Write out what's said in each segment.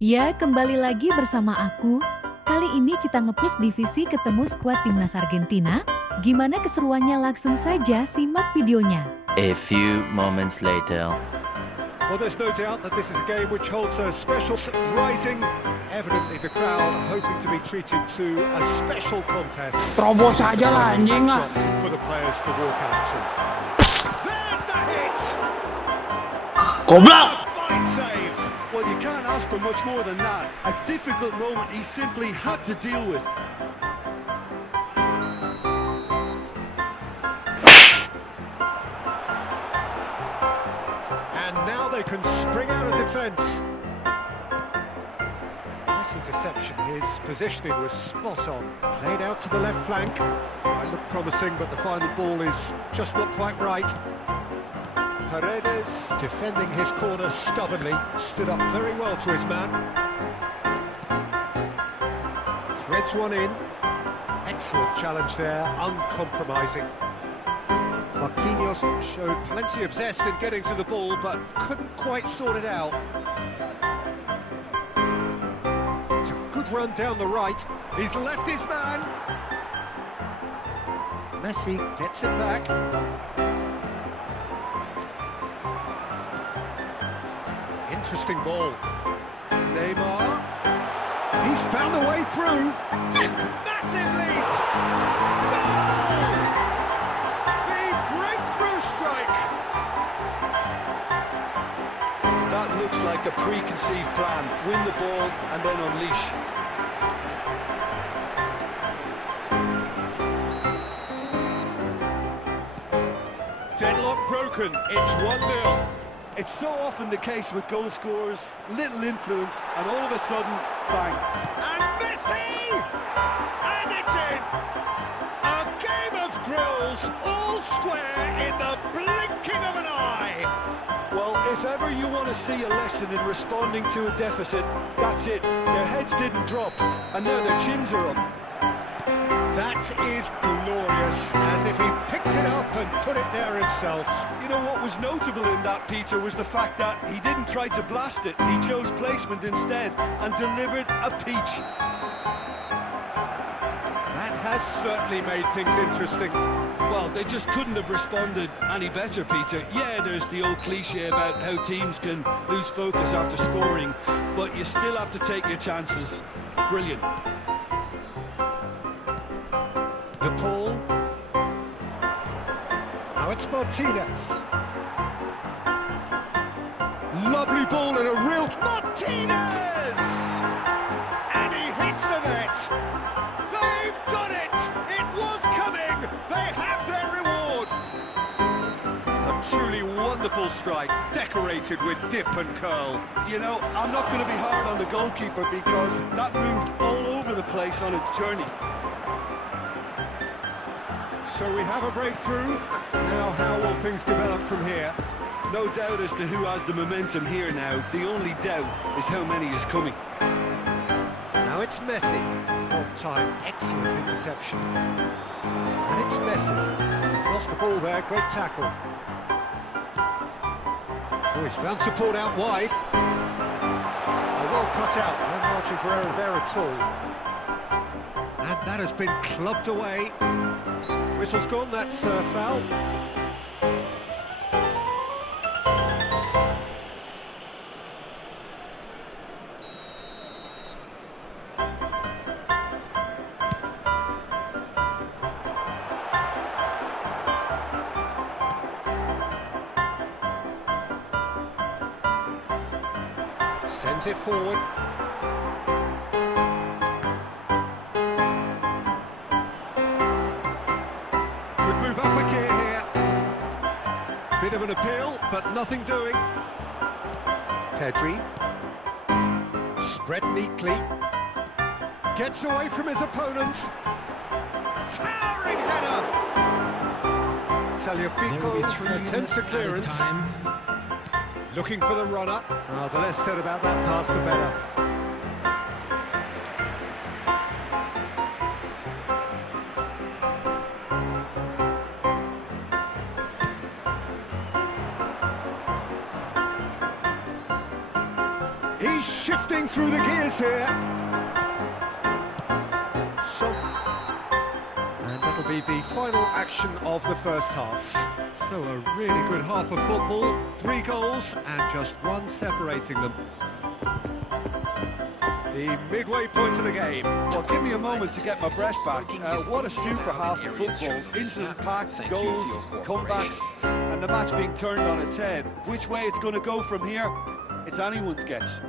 Ya, kembali lagi bersama aku. Kali ini kita nge-push divisi ketemu skuad timnas Argentina. Gimana keseruannya, langsung saja simak videonya. A few moments later. Well, there's no doubt that this is a game which holds a special rising. Evidently the crowd hoping to be treated to a special contest. Terobos aja lah anjing ah. For the players to walk out to. There's the hit! Goblok! Fine save! Well, you can't ask for much more than that. A difficult moment he simply had to deal with. And now they can spring out of defence. Nice interception. His positioning was spot on. Played out to the left flank. Might look promising, but the final ball is just not quite right. Paredes, defending his corner stubbornly, stood up very well to his man. Threads one in. Excellent challenge there, uncompromising. Marquinhos showed plenty of zest in getting to the ball, but couldn't quite sort it out. It's a good run down the right. He's left his man. Messi gets it back. Interesting ball. Neymar. He's found a way through. Massive lead. Goal! The breakthrough strike. That looks like a preconceived plan. Win the ball and then unleash. Deadlock broken. It's 1-0. It's so often the case with goal scorers, little influence, and all of a sudden, bang. And Messi! And it's in! A game of thrills, all square in the blinking of an eye! Well, if ever you want to see a lesson in responding to a deficit, that's it. Their heads didn't drop, and now their chins are up. That is glorious, as if he picked it up and put it there himself. You know what was notable in that, Peter, was the fact that he didn't try to blast it. He chose placement instead and delivered a peach. That has certainly made things interesting. Well, they just couldn't have responded any better, Peter. Yeah, there's the old cliche about how teams can lose focus after scoring, but you still have to take your chances. Brilliant. De Paul. Now it's Martinez. Lovely ball and a real... Martinez! And he hits the net. They've done it! It was coming! They have their reward! A truly wonderful strike, decorated with dip and curl. You know, I'm not going to be hard on the goalkeeper because that moved all over the place on its journey. So we have a breakthrough. Now how will things develop from here? No doubt as to who has the momentum here now. The only doubt is how many is coming. Now it's Messi. On time, excellent interception. And it's Messi. He's lost the ball there, great tackle. Oh, he's found support out wide. Oh, well cut out, no margin for error there at all. And that has been clubbed away. Whistle's gone, that's foul. Sends it forward. Move up a gear here. Bit of an appeal, but nothing doing. Pedri. Spread neatly. Gets away from his opponents. Towering header! Tagliafico attempts a clearance. Looking for the runner. The less said about that pass, the better. He's shifting grinding through the gears here. And that'll be the final action of the first half. So a really good half of football, 3 goals and just 1 separating them. The midway point of the game. Well, give me a moment to get my breath back. What a super half of football. Incident-packed, goals, comebacks, and the match being turned on its head. Which way it's going to go from here, it's anyone's guess.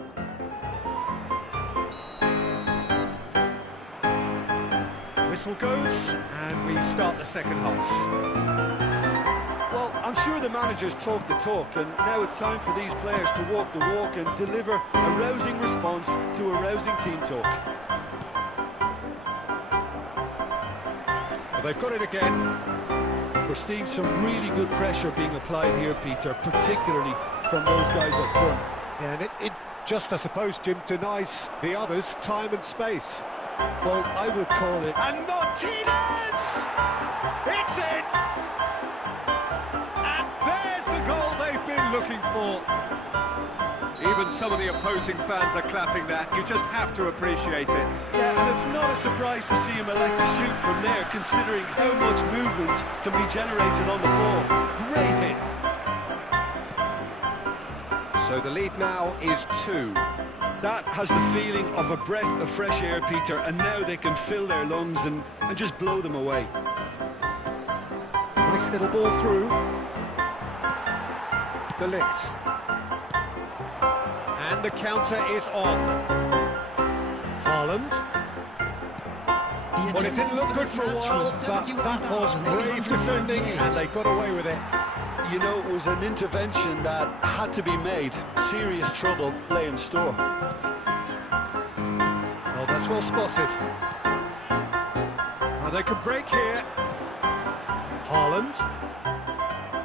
Whistle goes, and we start the second half. Well, I'm sure the managers talk the talk, and now it's time for these players to walk the walk and deliver a rousing response to a rousing team talk. Well, they've got it again. We're seeing some really good pressure being applied here, Peter, particularly from those guys up front. Yeah, and it just, I suppose, Jim, denies the others time and space. Well, I would call it... And Martinez! It's in! And there's the goal they've been looking for. Even some of the opposing fans are clapping that. You just have to appreciate it. Yeah, and it's not a surprise to see him elect to shoot from there, considering how much movement can be generated on the ball. Great hit. So the lead now is 2. That has the feeling of a breath of fresh air, Peter, and now they can fill their lungs and just blow them away. Nice little ball through. De Ligt. And the counter is on. Haaland. Well, it didn't look good for a while, but that was brave defending, and they got away with it. You know, it was an intervention that had to be made. Serious trouble lay in store. Oh, that's well spotted. Now they could break here. Haaland.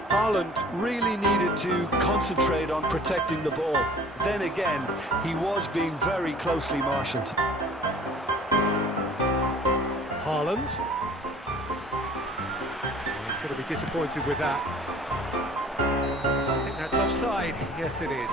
Haaland really needed to concentrate on protecting the ball. Then again, he was being very closely marshalled. Haaland. He's going to be disappointed with that. I think that's offside. Yes, it is.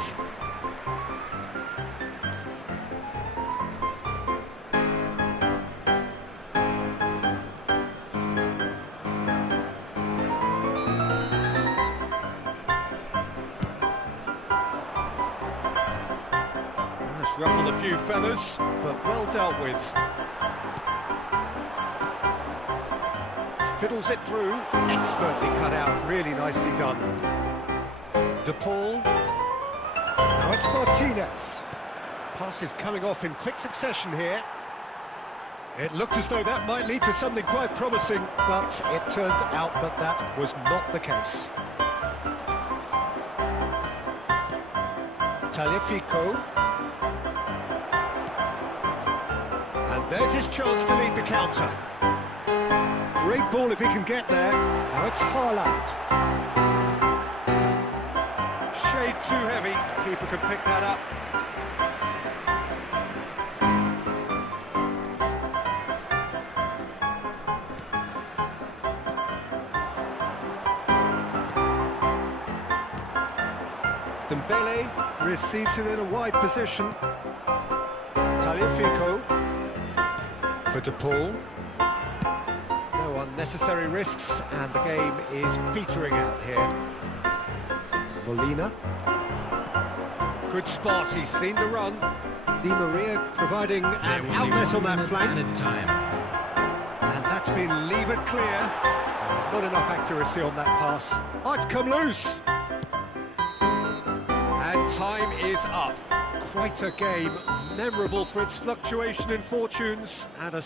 That's ruffled a few feathers, but well dealt with. Fiddles it through, expertly cut out, really nicely done. De Paul. Now it's Martinez. Pass is coming off in quick succession here. It looked as though that might lead to something quite promising, but it turned out that that was not the case. Tagliafico. And there's his chance to lead the counter. Great ball if he can get there. Now it's Haaland. Shade too heavy. Keeper can pick that up. Dembele receives it in a wide position. Tagliafico for De Paul. No unnecessary risks, and the game is petering out here. Molina. Good spot, he's seen the run. Di Maria providing an outlet on that flank. And that's been levered clear. Not enough accuracy on that pass. Oh, it's come loose. And time is up. Quite a game, memorable for its fluctuation in fortunes and a